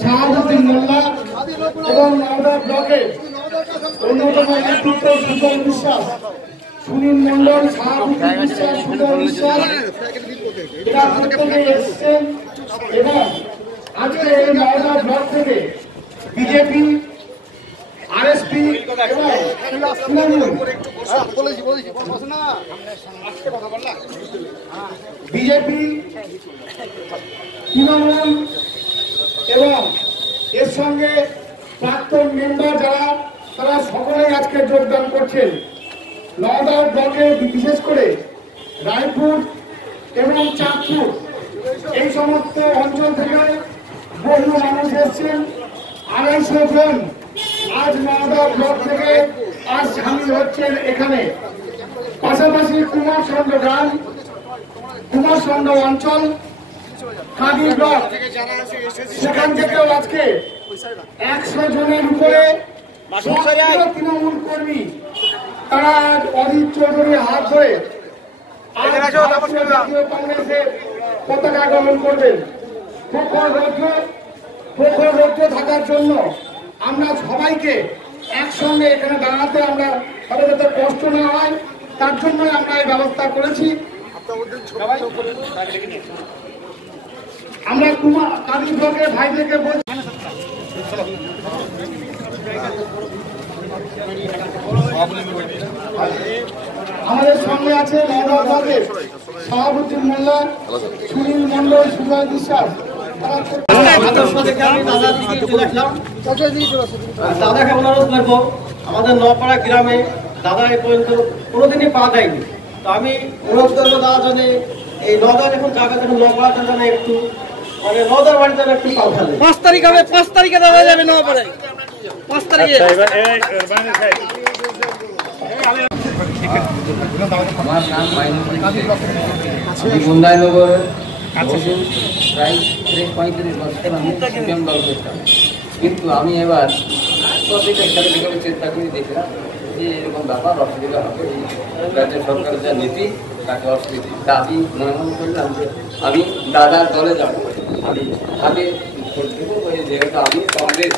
শাহাবুদ্দিন মোল্লা সুনীল মন্ডল শাহাবুদ্দিন বিশ্বাস সুজন বিশ্বাস এসছেন এবং আজকে এই ব্লক থেকে বিজেপি বিজেপি তৃণমূল এবং এর সঙ্গে প্রাক্তন মেম্বার যারা, তারা সকলেই আজকে যোগদান করছেন। নওদা ব্লকে বিশেষ করে রায়পুর এবং চাঁদপুর এই সমস্ত অঞ্চল থেকে বহু মানুষ এসছেন। আড়াইশো জন আজ নওদা ব্লক থেকে আজ সামিল হচ্ছেন এখানে। পাশাপাশি কুমারচন্দ্র গ্রাম কুমারচন্দ্র অঞ্চল কাদি ব্লক। সেখান থেকেও আজকে একশো জনের উপরে তৃণমূল কর্মী তারা অজিত চৌধুরীর হাত ধরে কংগ্রেসের পতাকা গ্রহণ করবেন। প্রখর রৌদ্র প্রখর রৌদ্র থাকার জন্য আমরা সবাইকে একসঙ্গে এখানে দাঁড়াতে আমরা তাদের যাতে কষ্ট না হয় তার জন্যই আমরা এই ব্যবস্থা করেছি। আমরা কুমার কালী ব্লকের ভাইদেরকে বলছি আমাদের সঙ্গে আছে সভাপতি মোল্লা সুনীল মন্ডল সুজয় বিশ্বাস। দাদাকে অনুরোধ করব আমাদের নপাড়া গ্রামে দাদা এই পর্যন্ত কোনোদিনই পা দেয়নি। তো আমি অনুরোধ করব দাদা জন্য এই নদার এখন যাবে তখন নপাড়াতে যেন একটু মানে নদার বাড়িতে যেন একটু পা ফেলে। পাঁচ তারিখ হবে পাঁচ তারিখে দাদা যাবে নপাড়ে পাঁচ তারিখে। কিন্তু আমি এবার চেষ্টা করে দেখলাম যে এরকম ব্যাপার অসুবিধা হবে। রাজ্য সরকারের যা নীতি, তাকে অসুবিধা। দাবি মনে মনে করলাম যে আমি দাদার দলে যাব। আমি তাকে ভোট দেবো যেহেতু আমি কংগ্রেস